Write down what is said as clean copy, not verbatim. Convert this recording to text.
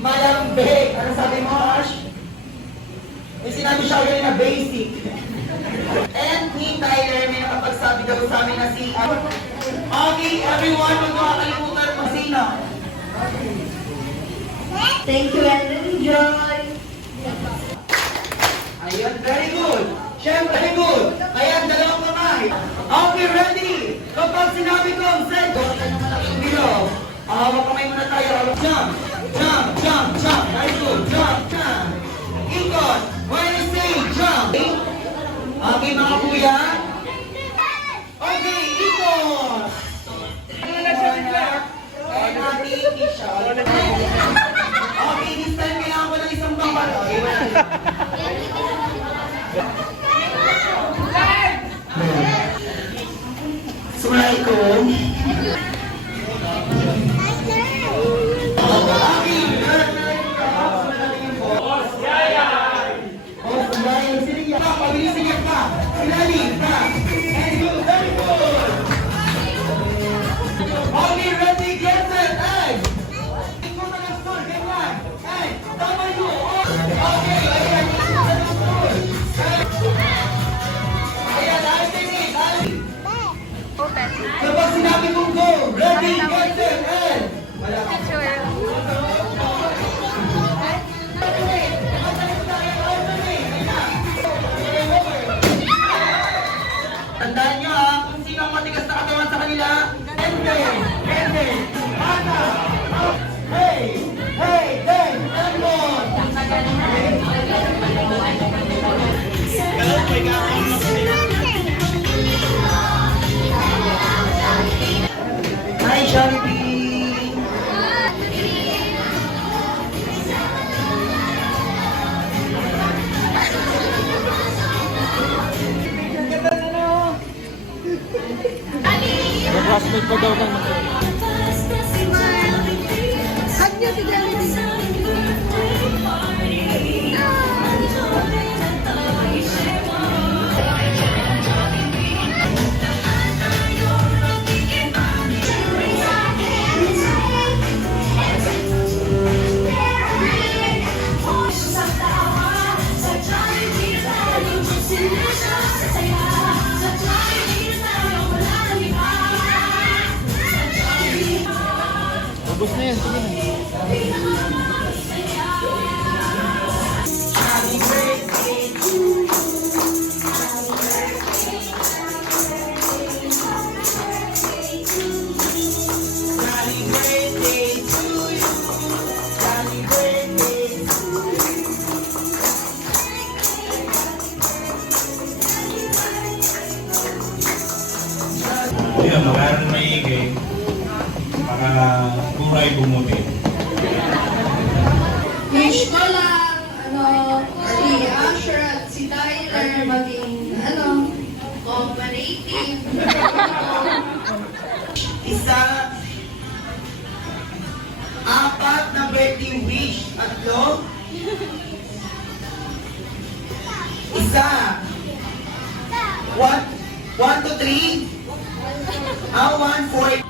Malambig. Ano sabi mo, Ash? May sinabi siya ulit na basic. And ni Tyler, may nakapagsabi daw sa amin na si... Okay, everyone, huwag makakalimutan mo sino. Thank you and enjoy. Ayun, very good. Siyempre, very good. Kaya dalawang kamay. Okay, ready? Kapag sinabi ko, set. Huwag ka naman ang bilo. Hawak kamay muna tayo. Jump, jump, jump, jump. Very good. Jump, jump. Ikot. When I say jump. Okay, mga kuya. Okay, ikot. And ating ishot. Okay, this time kailangan ko ng isang bangkal. Okay, Assalamualaikum. Okay, ready, get set, hey! Ikaw na lang, sir, ganyan. Hey, tama nyo. Okay, ayan. Ayan, ayos. Kapag sinabi kong go, ready, get set, hey! Tandaan nyo ha, kung sino ang matigas na katawan sa kanila, ende, mata, hey, hey, then, everyone! Hi, Jollibee! Classmate ko daw ng Hug niyo si Jollibee. ubos na yan. Sige na. Yan, magaran maigay para buhay bumuti. Wish ko lang, si Asher at si Tyler maging, cooperative. Isa, apat na birthday wish. Tatlo. Isa. 1, 2, 3. 1, 4.